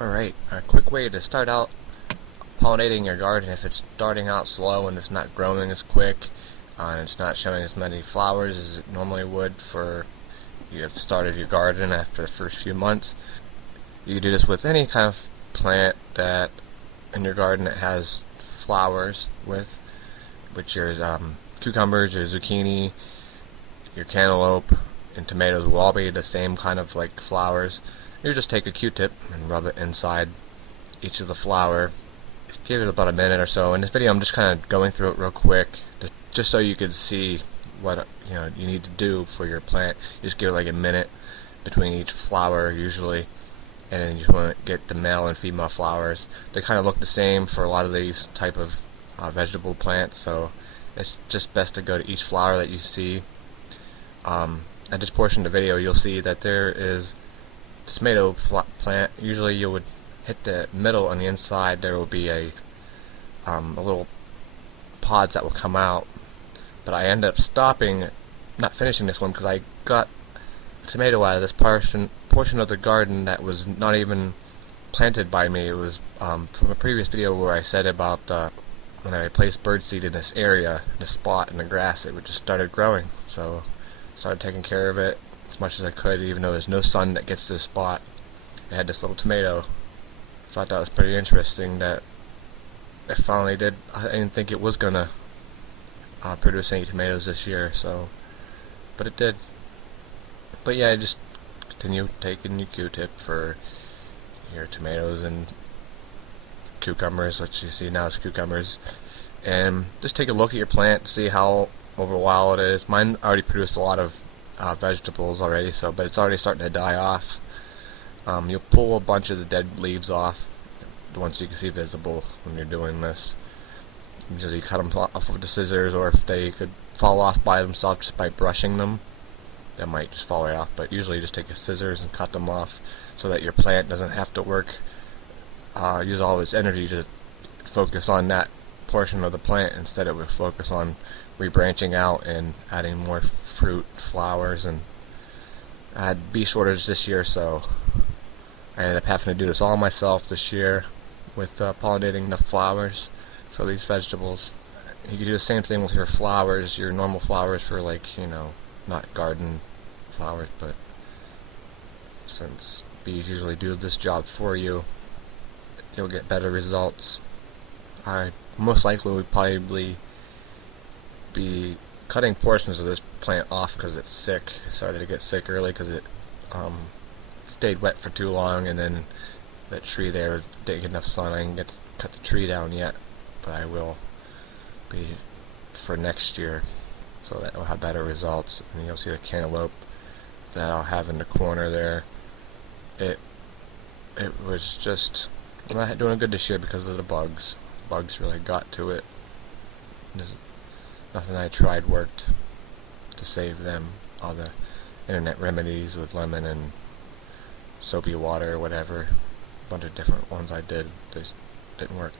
Alright, a quick way to start out pollinating your garden if it's starting out slow and it's not growing as quick and it's not showing as many flowers as it normally would for you have started your garden after the first few months. You can do this with any kind of plant that in your garden that has flowers with, which is cucumbers, your zucchini, your cantaloupe, and tomatoes will all be the same kind of like flowers. You just take a Q-tip and rub it inside each of the flower. Give it about a minute or so. In this video, I'm just kind of going through it real quick, just so you can see what you need to do for your plant. You just give it like a minute between each flower usually, and then you just want to get the male and female flowers. They kind of look the same for a lot of these type of vegetable plants, so it's just best to go to each flower that you see. At this portion of the video, you'll see that there is tomato plant. Usually you would hit the middle on the inside. There will be a little pods that will come out, but I ended up stopping, not finishing this one because I got a tomato out of this portion of the garden that was not even planted by me. It was from a previous video where I said about when I placed birdseed in this area, this spot in the grass, it just started growing. So I started taking care of it as much as I could, even though there's no sun that gets to the spot. It had this little tomato. I thought that was pretty interesting that it finally did. I didn't think it was gonna produce any tomatoes this year, but it did. But yeah, just continue taking your Q-tip for your tomatoes and cucumbers, which you see now is cucumbers, and just take a look at your plant, see how overwild it is. Mine already produced a lot of vegetables already, but it's already starting to die off. You'll pull a bunch of the dead leaves off, the ones you can see visible when you're doing this. Usually cut them off with the scissors, or if they could fall off by themselves just by brushing them, they might just fall right off, but usually just take a scissors and cut them off so that your plant doesn't have to use all its energy to focus on that portion of the plant. Instead it would focus on rebranching out and adding more fruit, flowers, and I had bee shortage this year, so I ended up having to do this all myself this year with pollinating the flowers for these vegetables. You can do the same thing with your flowers, your normal flowers for not garden flowers, but since bees usually do this job for you, you'll get better results. I most likely would probably be cutting portions of this plant off because it's sick. It started to get sick early because it stayed wet for too long, and then that tree there didn't get enough sun. I didn't get to cut the tree down yet, but I will be for next year, so that will have better results. And you'll see the cantaloupe that I'll have in the corner there. It was just not doing good this year because of the bugs. Bugs really got to it. Nothing I tried worked to save them. All the internet remedies with lemon and soapy water or whatever, a bunch of different ones I did, just didn't work.